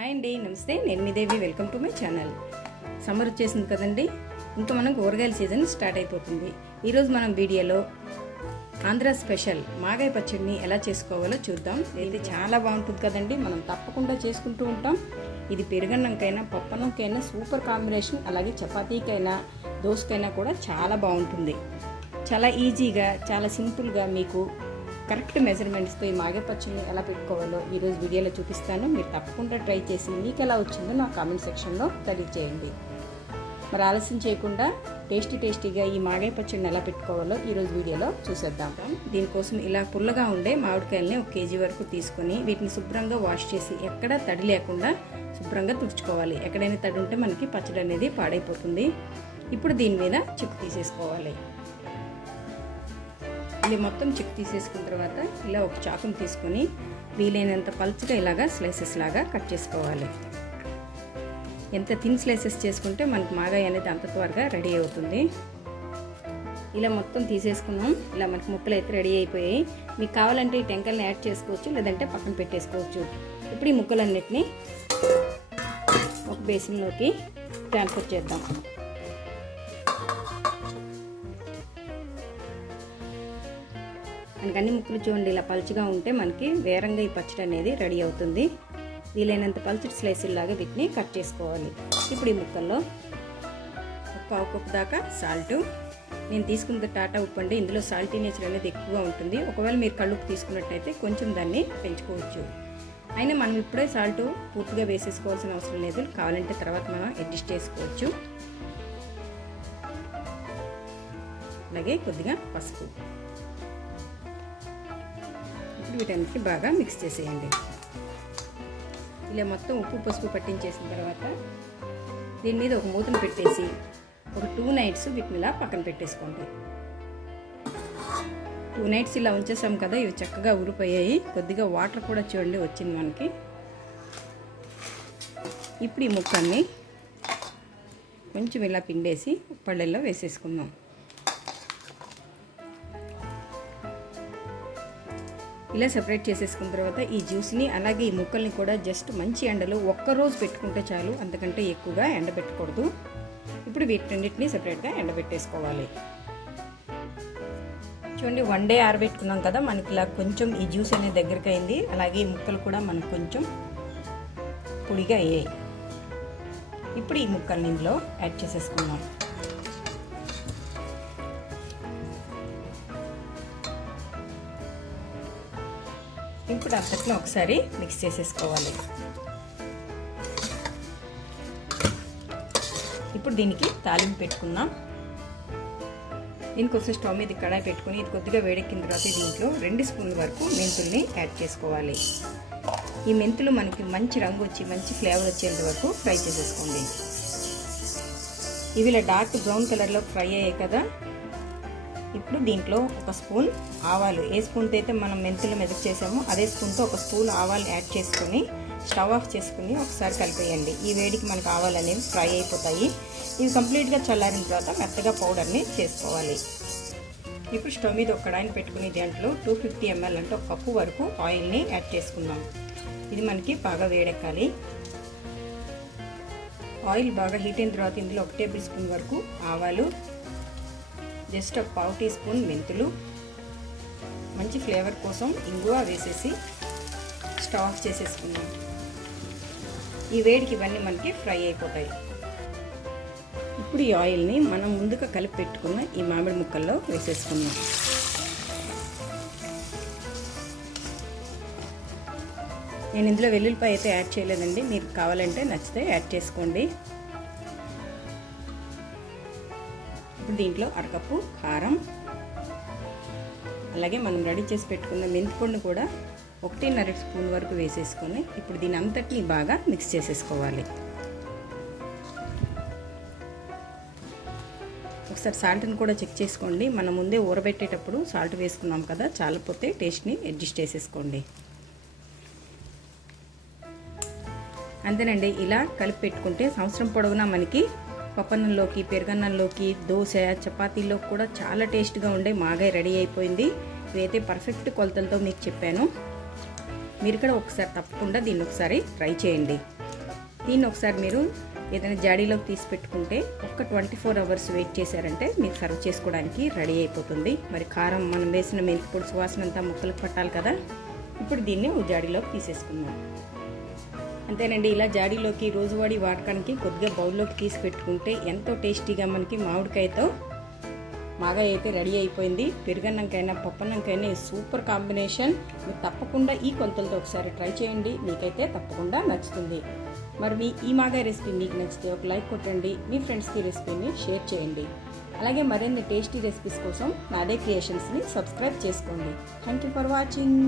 Hi అండి నమస్తే. నేను మీ Devi. Welcome to my channel summer వచ్చేసింది కదండి. ఇంకా మనం కూరగాయల సీజన్ స్టార్ట్ అయిపోతుంది. ఈరోజు మనం వీడియోలో ఆంధ్ర స్పెషల్ మాగాయ పచ్చడిని ఎలా చేసుకోవాలో చూద్దాం. ఇది చాలా బాగుంటుంది కదండి. మనం తప్పకుండా చేసుకుంటూ ఉంటాం. ఇది పెరుగన్నంకైనా పప్పనంకైనా సూపర్ కాంబినేషన్ అలాగే చపాతీకైనా దోసకైనా కూడా చాలా బాగుంటుంది. చాలా ఈజీగా చాలా సింపుల్గా మీకు కరెక్ట్ మెజర్మెంట్స్తో ఈ మాగపచ్చని పచ్చడిని ఎలా పెట్టుకోవాలో ఈరోజు వీడియోలో చూపిస్తాను. మీరు తప్పకుండా ట్రై చేసి మీకు ఎలా వచ్చిందో నా కామెంట్ సెక్షన్లో తెలియజేయండి. మరి ఆలస్యం చేయకుండా టేస్టీ టేస్టీగా ఈ మాగాయ పచ్చడిని ఎలా పెట్టుకోవాలో ఈరోజు వీడియోలో చూసేద్దాం. దీనికోసం ఇలా పుల్లగా ఉండే మామిడికాయల్ని ఒక కేజీ వరకు తీసుకొని వీటిని శుభ్రంగా వాష్ చేసి ఎక్కడ తడి లేకుండా శుభ్రంగా తుడుచుకోవాలి. ఎక్కడైనా తడి ఉంటే మనకి పచ్చడి అనేది పాడైపోతుంది. ఇప్పుడు దీని మీద చిక్కు తీసేసుకోవాలి. ఇది మొత్తం చెక్ తీసేసుకున్న తర్వాత ఇలా ఒక చాకుని తీసుకొని వీలైనంత పల్చగా ఇలాగా స్లైసెస్ లాగా కట్ చేసుకోవాలి. ఎంత థిన్ స్లైసెస్ చేసుకుంటే మనకు మాగాయ అనేది అంత త్వరగా రెడీ అవుతుంది. ఇలా మొత్తం తీసేసుకున్నాం. ఇలా మనకి ముక్కలు అయితే రెడీ అయిపోయాయి. మీకు కావాలంటే ఈ టెంకల్ని యాడ్ చేసుకోవచ్చు లేదంటే పక్కన పెట్టేసుకోవచ్చు. ఇప్పుడు ఈ ముక్కలన్నిటిని ఒక బేసిన్లోకి ట్రాన్స్ఫర్ చేద్దాం. అందుకని ముక్కలు చూడండి ఇలా పలుచగా ఉంటే మనకి వేరంగా ఈ పచ్చడి అనేది రెడీ అవుతుంది. వీలైనంత పలుచటి స్లైసుల్లాగా వీటిని కట్ చేసుకోవాలి. ఇప్పుడు ఈ ముక్కల్లో ఒక పావు కప్పు దాకా సాల్టు. నేను తీసుకున్న టాటా ఉప్పు అండి ఇందులో సాల్టీ నేచర్ అనేది ఎక్కువగా ఉంటుంది. ఒకవేళ మీరు కళ్ళుప్పు తీసుకున్నట్టయితే కొంచెం దాన్ని పెంచుకోవచ్చు. అయినా మనం ఇప్పుడే సాల్ట్ పూర్తిగా వేసేసుకోవాల్సిన అవసరం లేదు. కావాలంటే తర్వాత మనం అడ్జస్ట్ చేసుకోవచ్చు. అలాగే కొద్దిగా పసుపు. ఇప్పుడు వీటన్నిటిని బాగా మిక్స్ చేసేయండి. ఇలా మొత్తం ఉప్పు పసుపు పట్టించేసిన తర్వాత దీని మీద ఒక మూతను పెట్టేసి ఒక టూ నైట్స్ వీటిని ఇలా పక్కన పెట్టేసుకోండి. టూ నైట్స్ ఇలా ఉంచేసాం కదా ఇవి చక్కగా ఉరిపోయాయి కొద్దిగా వాటర్ కూడా చూడండి వచ్చింది మనకి. ఇప్పుడు ఈ ముక్కల్ని కొంచెం ఇలా పిండేసి పళ్ళెల్లో వేసేసుకుందాం. ఇలా సెపరేట్ చేసేసుకున్న తర్వాత ఈ జ్యూస్ని అలాగే ఈ ముక్కల్ని కూడా జస్ట్ మంచి ఎండలో ఒక్కరోజు పెట్టుకుంటే చాలు అంతకంటే ఎక్కువగా ఎండబెట్టకూడదు. ఇప్పుడు వీటన్నిటిని సెపరేట్గా ఎండబెట్టేసుకోవాలి. చూడండి వన్ డే ఆరబెట్టుకున్నాం కదా మనకి ఇలా కొంచెం ఈ జ్యూస్ అనేది దగ్గరికి అయింది అలాగే ఈ ముక్కలు కూడా మనకు కొంచెం పొడిగా అయ్యాయి. ఇప్పుడు ఈ ముక్కల్ని ఇందులో యాడ్ చేసేసుకున్నాం ఇప్పుడు అంతట్లో ఒకసారి మిక్స్ చేసేసుకోవాలి. ఇప్పుడు దీనికి తాలింపు పెట్టుకుందాం. దీనికోసం స్టవ్ మీద కడాయి పెట్టుకుని ఇది కొద్దిగా వేడెక్కిన తర్వాత దీంట్లో రెండు స్పూన్ల వరకు మెంతుల్ని యాడ్ చేసుకోవాలి. ఈ మెంతులు మనకి మంచి రంగు వచ్చి మంచి ఫ్లేవర్ వచ్చేంత వరకు ఫ్రై చేసేసుకోండి. ఇవి ఇలా డార్క్ బ్రౌన్ కలర్లో ఫ్రై అయ్యాయి కదా ఇప్పుడు దీంట్లో ఒక స్పూన్ ఆవాలు. ఏ స్పూన్తో అయితే మనం మెంతులు మెదక్ చేసామో అదే స్పూన్తో ఒక స్పూన్ ఆవాలు యాడ్ చేసుకొని స్టవ్ ఆఫ్ చేసుకుని ఒకసారి కలిపేయండి. ఈ వేడికి మనకు ఆవాలు అనేవి ఫ్రై అయిపోతాయి. ఇవి కంప్లీట్గా చల్లారిన తర్వాత మెత్తగా పౌడర్ని చేసుకోవాలి. ఇప్పుడు స్టవ్ మీద ఒక కడాయిని పెట్టుకుని దాంట్లో టూ ఫిఫ్టీ ఎంఎల్ అంటే ఒక కప్పు వరకు ఆయిల్ని యాడ్ చేసుకుందాం. ఇది మనకి బాగా వేడెక్కాలి. ఆయిల్ బాగా హీట్ అయిన తర్వాత ఇందులో ఒక టేబుల్ స్పూన్ వరకు ఆవాలు జస్ట్ ఒక పావు టీ స్పూన్ మెంతులు. మంచి ఫ్లేవర్ కోసం ఇంగువ వేసేసి స్టవ్ ఆఫ్ చేసేసుకుందాం. ఈ వేడికి ఇవన్నీ మనకి ఫ్రై అయిపోతాయి. ఇప్పుడు ఈ ఆయిల్ని మనం ముందుగా కలిపి పెట్టుకున్న ఈ మామిడి ముక్కల్లో వేసేసుకుందాం. నేను ఇందులో వెల్లుల్లిపాయ అయితే యాడ్ చేయలేదండి. మీకు కావాలంటే నచ్చితే యాడ్ చేసుకోండి. ఇప్పుడు దీంట్లో అరకప్పు కారం అలాగే మనం రెడీ చేసి పెట్టుకున్న మెంతిపొడిని కూడా ఒకటిన్నర స్పూన్ వరకు వేసేసుకొని ఇప్పుడు దీని అంతటిని బాగా మిక్స్ చేసేసుకోవాలి. ఒకసారి సాల్ట్ని కూడా చెక్ చేసుకోండి. మనం ముందే ఊరబెట్టేటప్పుడు సాల్ట్ వేసుకున్నాం కదా చాలపోతే టేస్ట్ని అడ్జస్ట్ చేసేసుకోండి. అంతేనండి ఇలా కలిపి పెట్టుకుంటే సంవత్సరం పొడవునా మనకి పప్పన్నంలోకి పెరుగన్నంలోకి దోశ చపాతీలో కూడా చాలా టేస్ట్గా ఉండే మాగాయ రెడీ అయిపోయింది. ఇవైతే పర్ఫెక్ట్ కొలతలతో మీకు చెప్పాను. మీరు కూడా ఒకసారి తప్పకుండా దీన్ని ఒకసారి ట్రై చేయండి. దీన్ని ఒకసారి మీరు ఏదైనా జాడీలోకి తీసి పెట్టుకుంటే ఒక్క ట్వంటీ ఫోర్ అవర్స్ వెయిట్ చేశారంటే మీకు సర్వ్ చేసుకోవడానికి రెడీ అయిపోతుంది. మరి కారం మనం వేసిన మెంతి పొడి సువాసన అంతా ముక్కలకు పట్టాలి కదా. ఇప్పుడు దీన్ని ఒక జాడీలోకి తీసేసుకుందాం. అంతేనండి ఇలా జాడీలోకి రోజువారీ వాడకానికి కొద్దిగా బౌల్లోకి తీసి పెట్టుకుంటే ఎంతో టేస్టీగా మనకి మామిడికాయతో మాగా అయితే రెడీ అయిపోయింది. పెరుగన్నంకైనా పప్పన్నంకైనా సూపర్ కాంబినేషన్. మీరు తప్పకుండా ఈ కొంతలతో ఒకసారి ట్రై చేయండి. మీకైతే తప్పకుండా నచ్చుతుంది. మరి మీ ఈ మాగా రెసిపీ మీకు నచ్చితే ఒక లైక్ కొట్టండి. మీ ఫ్రెండ్స్కి రెసిపీని షేర్ చేయండి. అలాగే మరిన్ని టేస్టీ రెసిపీస్ కోసం నాదే క్రియేషన్స్ని సబ్స్క్రైబ్ చేసుకోండి. Thank you for watching.